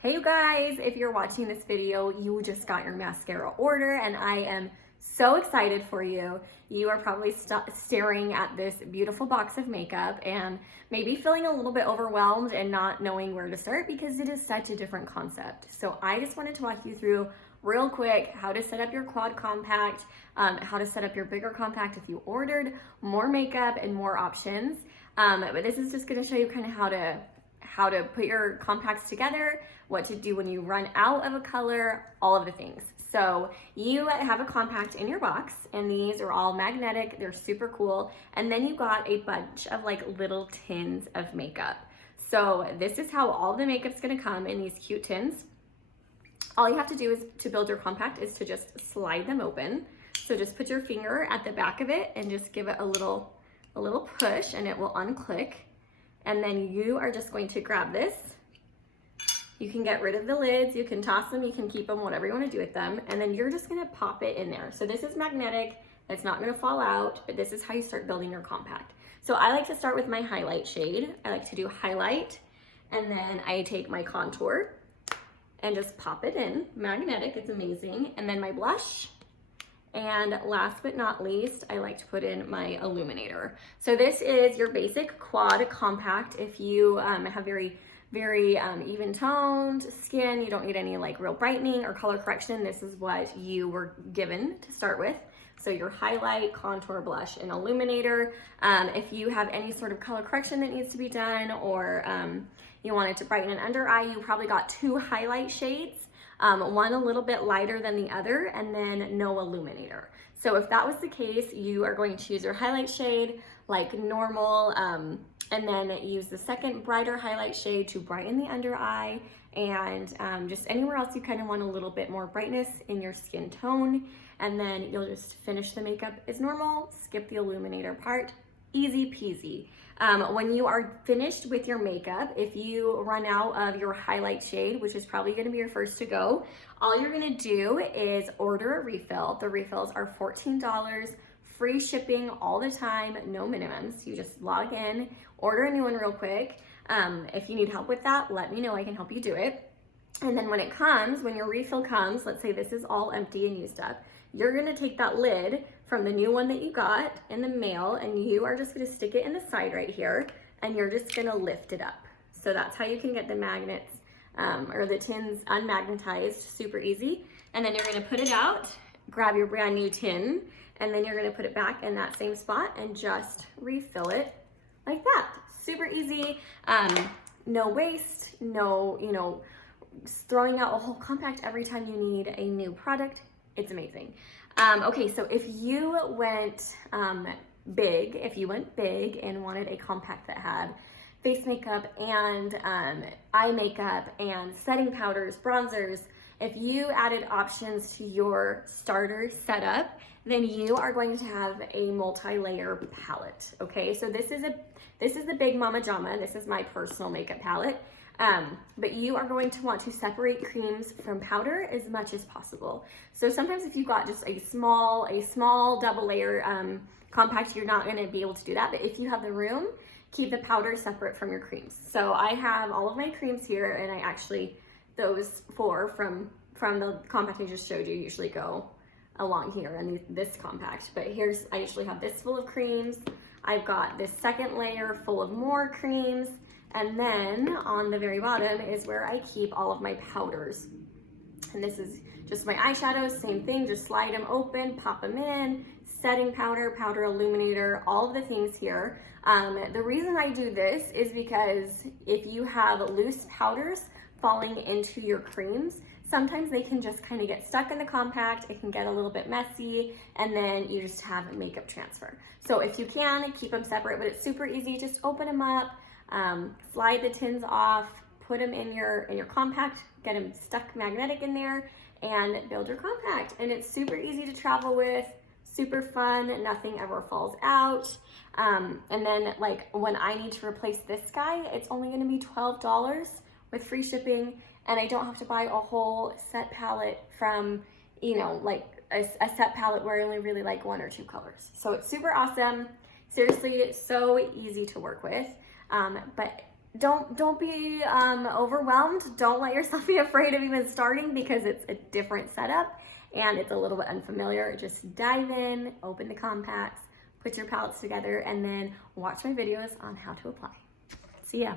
Hey you guys, if you're watching this video, you just got your mascara order and I am so excited for you. You are probably staring at this beautiful box of makeup and maybe feeling a little bit overwhelmed and not knowing where to start because it is such a different concept. So I just wanted to walk you through real quick how to set up your quad compact, how to set up your bigger compact if you ordered more makeup and more options. But this is just gonna show you kind of how to put your compacts together, what to do when you run out of a color, all of the things. So you have a compact in your box and these are all magnetic, they're super cool. And then you got a bunch of like little tins of makeup. So this is how all the makeup's gonna come in these cute tins. All you have to do is to build your compact is to just slide them open. So just put your finger at the back of it and just give it a little push and it will unclick. And then you are just going to grab this. You can get rid of the lids, you can toss them, you can keep them, whatever you want to do with them. And then you're just gonna pop it in there. So this is magnetic, it's not gonna fall out, but this is how you start building your compact. So I like to start with my highlight shade. I like to do highlight, and then I take my contour and just pop it in. Magnetic, it's amazing. And then my blush. And last but not least, I like to put in my illuminator. So this is your basic quad compact. If you have very even toned skin, you don't need any like real brightening or color correction, this is what you were given to start with. So your highlight, contour, blush, and illuminator. If you have any sort of color correction that needs to be done, or you wanted to brighten an under eye, you probably got two highlight shades. One a little bit lighter than the other, and then no illuminator. So if that was the case, you are going to use your highlight shade like normal, and then use the second brighter highlight shade to brighten the under eye, and just anywhere else you kind of want a little bit more brightness in your skin tone. And then you'll just finish the makeup as normal, skip the illuminator part, easy peasy. When you are finished with your makeup, if you run out of your highlight shade, which is probably gonna be your first to go, all you're gonna do is order a refill. The refills are $14, free shipping all the time, no minimums. You just log in, order a new one real quick. If you need help with that, let me know, I can help you do it. And then when it comes, when your refill comes, let's say this is all empty and used up, you're gonna take that lid from the new one that you got in the mail, and you are just gonna stick it in the side right here, and you're just gonna lift it up. So that's how you can get the magnets or the tins unmagnetized, super easy. And then you're gonna put it out, grab your brand new tin, and then you're gonna put it back in that same spot and just refill it like that. Super easy, no waste, no, throwing out a whole compact every time you need a new product. It's amazing. Okay, so if you went big and wanted a compact that had face makeup and eye makeup and setting powders, bronzers, if you added options to your starter setup, then you are going to have a multi-layer palette. Okay, so this is the Big Mama Jama. This is my personal makeup palette. But you are going to want to separate creams from powder as much as possible. So sometimes if you've got just a small double layer compact, you're not gonna be able to do that. But if you have the room, keep the powder separate from your creams. So I have all of my creams here, and I actually, those four from the compact I just showed you usually go along here in this compact. But I usually have this full of creams. I've got this second layer full of more creams. And then on the very bottom is where I keep all of my powders. And this is just my eyeshadows, same thing, just slide them open, pop them in, setting powder, powder illuminator, all of the things here. The reason I do this is because if you have loose powders falling into your creams, sometimes they can just kind of get stuck in the compact, it can get a little bit messy, and then you just have makeup transfer. So if you can, keep them separate, but it's super easy, just open them up, slide the tins off, put them in your compact, get them stuck magnetic in there, and build your compact. And it's super easy to travel with, super fun, nothing ever falls out. And then like when I need to replace this guy, it's only gonna be $12 with free shipping, and I don't have to buy a whole set palette from, like a set palette where I only really like one or two colors. So it's super awesome. Seriously, it's so easy to work with. But don't be overwhelmed. Don't let yourself be afraid of even starting because it's a different setup and it's a little bit unfamiliar. Just dive in, open the compacts, put your palettes together, and then watch my videos on how to apply. See ya.